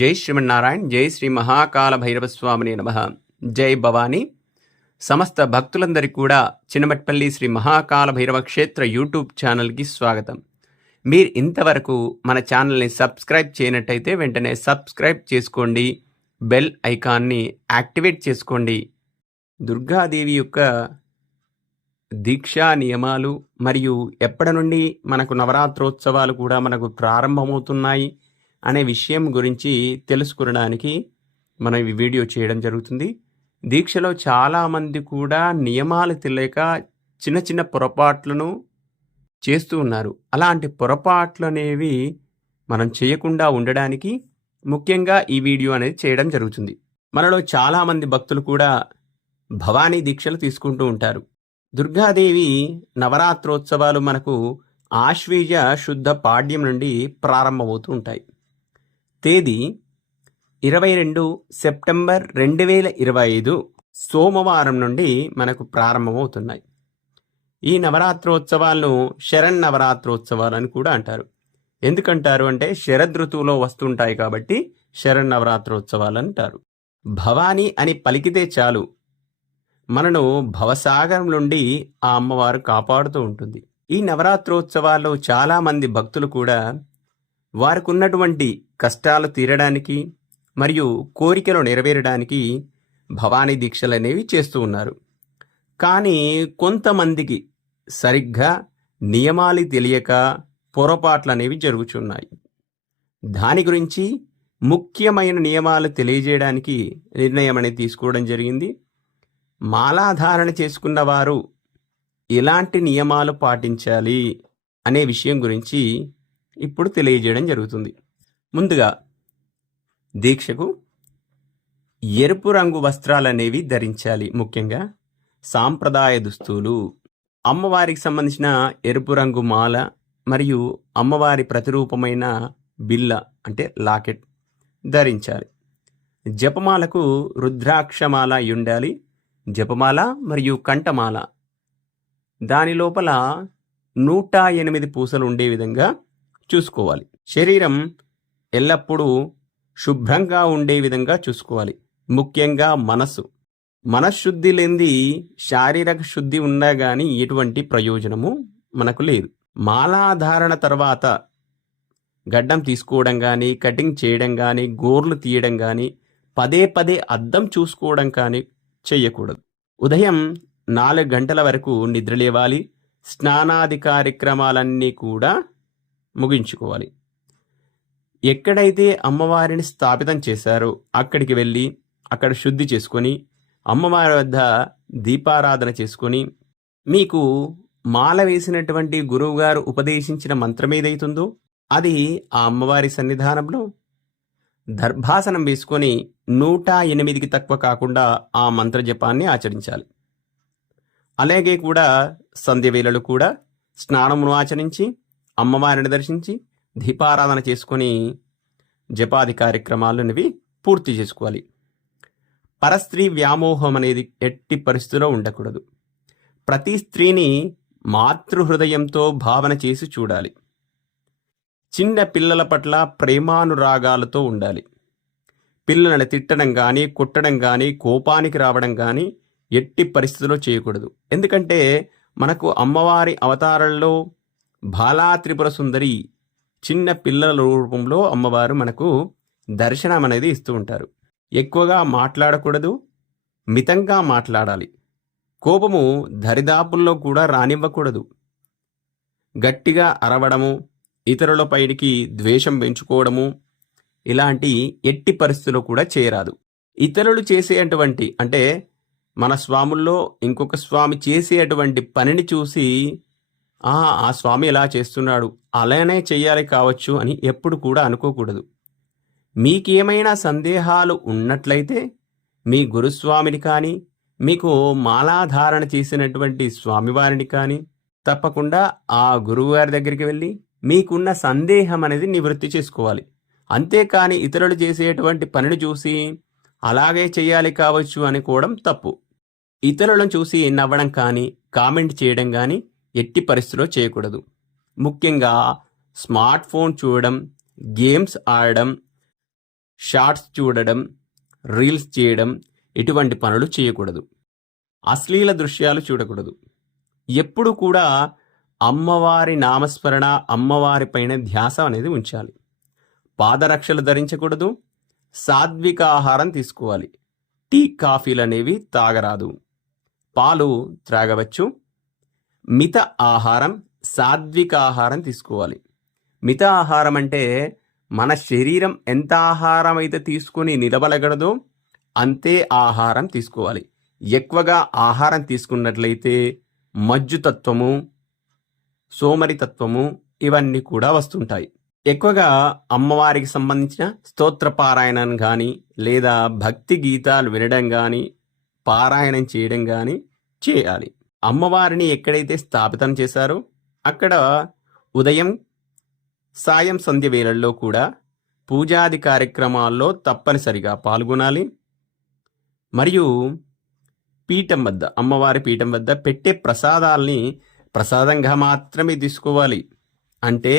జై శ్రీమన్నారాయణ. జై శ్రీ మహాకాల భైరవ స్వామిని నమః. జై భవానీ. సమస్త భక్తులందరికీ కూడా చినమట్పల్లి శ్రీ మహాకాల భైరవ క్షేత్ర యూట్యూబ్ ఛానల్కి స్వాగతం. మీరు ఇంతవరకు మన ఛానల్ని సబ్స్క్రైబ్ చేయనట్టయితే వెంటనే సబ్స్క్రైబ్ చేసుకోండి, బెల్ ఐకాన్ని యాక్టివేట్ చేసుకోండి. దుర్గాదేవి యొక్క దీక్షా నియమాలు మరియు ఎప్పటి నుండి మనకు నవరాత్రోత్సవాలు కూడా మనకు ప్రారంభమవుతున్నాయి అనే విషయం గురించి తెలుసుకునడానికి మనం ఈ వీడియో చేయడం జరుగుతుంది. దీక్షలో చాలామంది కూడా నియమాలు తెలియక చిన్న చిన్న పొరపాట్లను చేస్తూ ఉన్నారు. అలాంటి పొరపాట్లు అనేవి మనం చేయకుండా ఉండడానికి ముఖ్యంగా ఈ వీడియో అనేది చేయడం జరుగుతుంది. మనలో చాలామంది భక్తులు కూడా భవానీ దీక్షలు తీసుకుంటూ ఉంటారు. దుర్గాదేవి నవరాత్రోత్సవాలు మనకు ఆశ్వీజ శుద్ధ పాడ్యం నుండి ప్రారంభమవుతూ ఉంటాయి. తేదీ 22 సెప్టెంబర్ 2025 సోమవారం నుండి మనకు ప్రారంభమవుతున్నాయి. ఈ నవరాత్రోత్సవాలను శరన్నవరాత్రోత్సవాలు అని కూడా అంటారు. ఎందుకంటారు అంటే శరదృతువులో వస్తుంటాయి కాబట్టి శరన్నవరాత్రోత్సవాలు అంటారు. భవానీ అని పలికితే చాలు మనను భవసాగరం నుండి ఆ అమ్మవారు కాపాడుతూ ఉంటుంది. ఈ నవరాత్రోత్సవాల్లో చాలామంది భక్తులు కూడా వారికి ఉన్నటువంటి కష్టాలు తీరడానికి మరియు కోరికలు నెరవేరడానికి భవానీ దీక్షలు అనేవి చేస్తూ ఉన్నారు. కానీ కొంతమందికి సరిగ్గా నియమాలు తెలియక పొరపాట్లు అనేవి జరుగుతున్నాయి. దాని గురించి ముఖ్యమైన నియమాలు తెలియజేయడానికి నిర్ణయం అనేది తీసుకోవడం జరిగింది. మాలాధారణ చేసుకున్న వారు ఎలాంటి నియమాలు పాటించాలి అనే విషయం గురించి ఇప్పుడు తెలియజేయడం జరుగుతుంది. ముందుగా దీక్షకు ఎరుపు రంగు వస్త్రాలు అనేవి ధరించాలి. ముఖ్యంగా సాంప్రదాయ దుస్తులు, అమ్మవారికి సంబంధించిన ఎరుపు రంగు మాల మరియు అమ్మవారి ప్రతిరూపమైన బిల్ల అంటే లాకెట్ ధరించాలి. జపమాలకు రుద్రాక్షమాల ఉండాలి. జపమాల మరియు కంఠమాల దాని లోపల 108 పూసలు ఉండే విధంగా చూసుకోవాలి. శరీరం ఎల్లప్పుడూ శుభ్రంగా ఉండే విధంగా చూసుకోవాలి. ముఖ్యంగా మనశ్శుద్ధి లేనిది శారీరక శుద్ధి ఉన్నా కానీ ఎటువంటి ప్రయోజనము మనకు లేదు. మాలాధారణ తర్వాత గడ్డం తీసుకోవడం కానీ, కటింగ్ చేయడం కానీ, గోర్లు తీయడం కానీ, పదే పదే అద్దం చూసుకోవడం కానీ చెయ్యకూడదు. ఉదయం 4 గంటల వరకు నిద్రలేవాలి. స్నానాది కార్యక్రమాలన్నీ కూడా ముగించుకోవాలి. ఎక్కడైతే అమ్మవారిని స్థాపితం చేశారో అక్కడికి వెళ్ళి అక్కడ శుద్ధి చేసుకొని అమ్మవారి వద్ద దీపారాధన చేసుకొని మీకు మాల వేసినటువంటి గురువుగారు ఉపదేశించిన మంత్రం ఏదైతుందో అది ఆ అమ్మవారి సన్నిధానంలో దర్భాసనం వేసుకొని 108కి తక్కువ కాకుండా ఆ మంత్ర జపాన్ని ఆచరించాలి. అలాగే కూడా సంధ్య వేళలు కూడా స్నానమును ఆచరించి అమ్మవారిని దర్శించి దీపారాధన చేసుకొని జపాది కార్యక్రమాలనివి పూర్తి చేసుకోవాలి. పరస్త్రీ వ్యామోహం అనేది ఎట్టి పరిస్థితిలో ఉండకూడదు. ప్రతి స్త్రీని మాతృహృదయంతో భావన చేసి చూడాలి. చిన్న పిల్లల పట్ల ప్రేమానురాగాలతో ఉండాలి. పిల్లలను తిట్టడం కానీ, కొట్టడం కానీ, కోపానికి రావడం కానీ ఎట్టి పరిస్థితిలో చేయకూడదు. ఎందుకంటే మనకు అమ్మవారి అవతారంలో బాలా త్రిపుర సుందరి చిన్న పిల్లల రూపంలో అమ్మవారు మనకు దర్శనం అనేది ఇస్తూ ఉంటారు. ఎక్కువగా మాట్లాడకూడదు, మితంగా మాట్లాడాలి. కోపము దరిదాపుల్లో కూడా రానివ్వకూడదు. గట్టిగా అరవడము, ఇతరులపైకి ద్వేషం పెంచుకోవడము ఇలాంటి ఎట్టి పరిస్థితుల్లో కూడా చేయరాదు. ఇతరులు చేసేటువంటి అంటే మన స్వాముల్లో ఇంకొక స్వామి చేసేటువంటి పనిని చూసి ఆ స్వామి ఎలా చేస్తున్నాడు అలానే చెయ్యాలి కావచ్చు అని ఎప్పుడు కూడా అనుకోకూడదు. మీకేమైనా సందేహాలు ఉన్నట్లయితే మీ గురుస్వామిని కానీ, మీకు మాలాధారణ చేసినటువంటి స్వామివారిని కానీ తప్పకుండా ఆ గురువుగారి దగ్గరికి వెళ్ళి మీకున్న సందేహం అనేది నివృత్తి చేసుకోవాలి. అంతేకాని ఇతరులు చేసేటువంటి పనిని చూసి అలాగే చెయ్యాలి కావచ్చు అనుకోవడం తప్పు. ఇతరులను చూసి నవ్వడం కానీ, కామెంట్ చేయడం కానీ ఎట్టి పరిస్థితిలో చేయకూడదు. ముఖ్యంగా స్మార్ట్ ఫోన్ చూడడం, గేమ్స్ ఆడడం, షార్ట్స్ చూడడం, రీల్స్ చేయడం ఇటువంటి పనులు చేయకూడదు. అశ్లీల దృశ్యాలు చూడకూడదు. ఎప్పుడు కూడా అమ్మవారి నామస్మరణ, అమ్మవారి పైన ధ్యాస అనేది ఉంచాలి. పాదరక్షలు ధరించకూడదు. సాత్విక ఆహారం తీసుకోవాలి. టీ, కాఫీలు అనేవి తాగరాదు. పాలు త్రాగవచ్చు. మిత ఆహారం, సాత్విక ఆహారం తీసుకోవాలి. మిత ఆహారం అంటే మన శరీరం ఎంత ఆహారం అయితే తీసుకొని నిలబడగలదో అంతే ఆహారం తీసుకోవాలి. ఎక్కువగా ఆహారం తీసుకున్నట్లయితే మజ్జుతత్వము, సోమరితత్వము ఇవన్నీ కూడా వస్తుంటాయి. ఎక్కువగా అమ్మవారికి సంబంధించిన స్తోత్ర పారాయణం కానీ లేదా భక్తి గీతాలు వినడం కానీ పారాయణం చేయడం కానీ చేయాలి. అమ్మవారిని ఎక్కడైతే స్థాపితం చేశారో అక్కడ ఉదయం, సాయం సంధ్య వేళల్లో కూడా పూజాది కార్యక్రమాల్లో తప్పనిసరిగా పాల్గొనాలి. మరియు పీఠం వద్ద, అమ్మవారి పీఠం వద్ద పెట్టే ప్రసాదాల్ని ప్రసాదంగా మాత్రమే తీసుకోవాలి. అంటే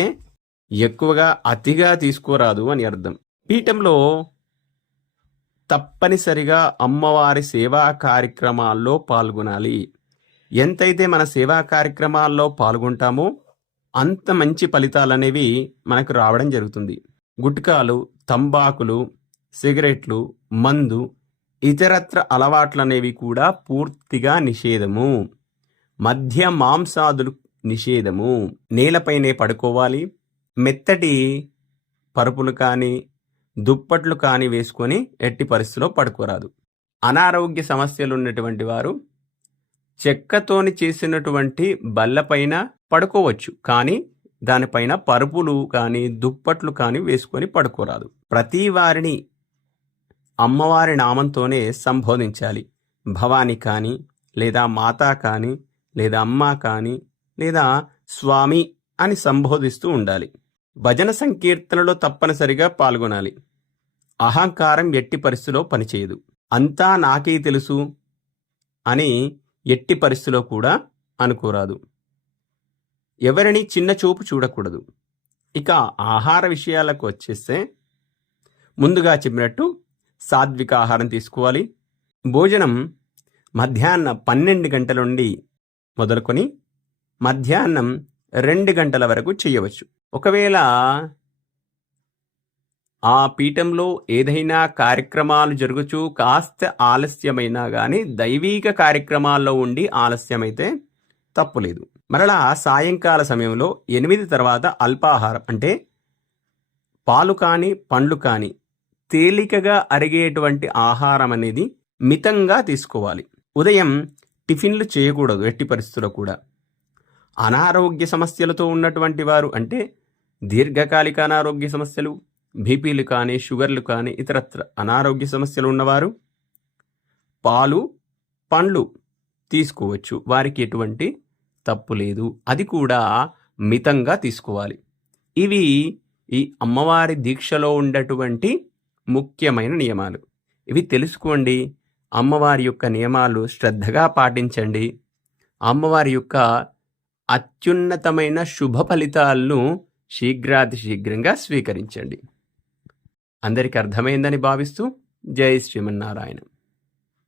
ఎక్కువగా అతిగా తీసుకోరాదు అని అర్థం. పీఠంలో తప్పనిసరిగా అమ్మవారి సేవా కార్యక్రమాల్లో పాల్గొనాలి. ఎంతైతే మన సేవా కార్యక్రమాల్లో పాల్గొంటామో అంత మంచి ఫలితాలు అనేవి మనకు రావడం జరుగుతుంది. గుట్కాలు, తంబాకులు, సిగరెట్లు, మందు, ఇతరత్ర అలవాట్లు అనేవి కూడా పూర్తిగా నిషేధము. మద్య మాంసాదులు నిషేధము. నేలపైనే పడుకోవాలి. మెత్తటి పరుపులు కానీ దుప్పట్లు కానీ వేసుకొని ఎట్టి పరిస్థితిలో పడుకోరాదు. అనారోగ్య సమస్యలు ఉన్నటువంటి వారు చెక్కతోని చేసినటువంటి బల్లపైన పడుకోవచ్చు, కానీ దానిపైన పరుపులు కానీ దుప్పట్లు కానీ వేసుకొని పడుకోరాదు. ప్రతి వారిని అమ్మవారి నామంతోనే సంబోధించాలి. భవాని కానీ లేదా మాతా కానీ లేదా అమ్మ కానీ లేదా స్వామి అని సంబోధిస్తూ ఉండాలి. భజన సంకీర్తనలో తప్పనిసరిగా పాల్గొనాలి. అహంకారం ఎట్టి పరిస్థితిలో పనిచేయదు. అంతా నాకే తెలుసు అని ఎట్టి పరిస్థితిలో కూడా అనుకోరాదు. ఎవరిని చిన్న చూపు చూడకూడదు. ఇక ఆహార విషయాలకు వచ్చేస్తే ముందుగా చెప్పినట్టు సాత్విక ఆహారం తీసుకోవాలి. భోజనం మధ్యాహ్నం 12 గంటల నుండి మొదలుకొని మధ్యాహ్నం 2 గంటల వరకు చేయవచ్చు. ఒకవేళ ఆ పీఠంలో ఏదైనా కార్యక్రమాలు జరుగుచూ కాస్త ఆలస్యమైనా కానీ దైవీక కార్యక్రమాల్లో ఉండి ఆలస్యమైతే తప్పులేదు. మరలా సాయంకాల సమయంలో 8 తర్వాత అల్పాహారం అంటే పాలు కానీ పండ్లు కానీ తేలికగా అరిగేటువంటి ఆహారం అనేది మితంగా తీసుకోవాలి. ఉదయం టిఫిన్లు చేయకూడదు ఎట్టి పరిస్థితుల్లో కూడా. అనారోగ్య సమస్యలతో ఉన్నటువంటి వారు అంటే దీర్ఘకాలిక అనారోగ్య సమస్యలు, బీపీలు కానీ షుగర్లు కానీ ఇతరత్ర అనారోగ్య సమస్యలు ఉన్నవారు పాలు, పండ్లు తీసుకోవచ్చు. వారికి ఎటువంటి తప్పు లేదు. అది కూడా మితంగా తీసుకోవాలి. ఇవి ఈ అమ్మవారి దీక్షలో ఉండేటువంటి ముఖ్యమైన నియమాలు. ఇవి తెలుసుకోండి. అమ్మవారి యొక్క నియమాలు శ్రద్ధగా పాటించండి. అమ్మవారి యొక్క అత్యున్నతమైన శుభ ఫలితాలను శీఘ్రాతి శీఘ్రంగా స్వీకరించండి. అందరికీ అర్థమైందని భావిస్తూ జై శ్రీమన్నారాయణ.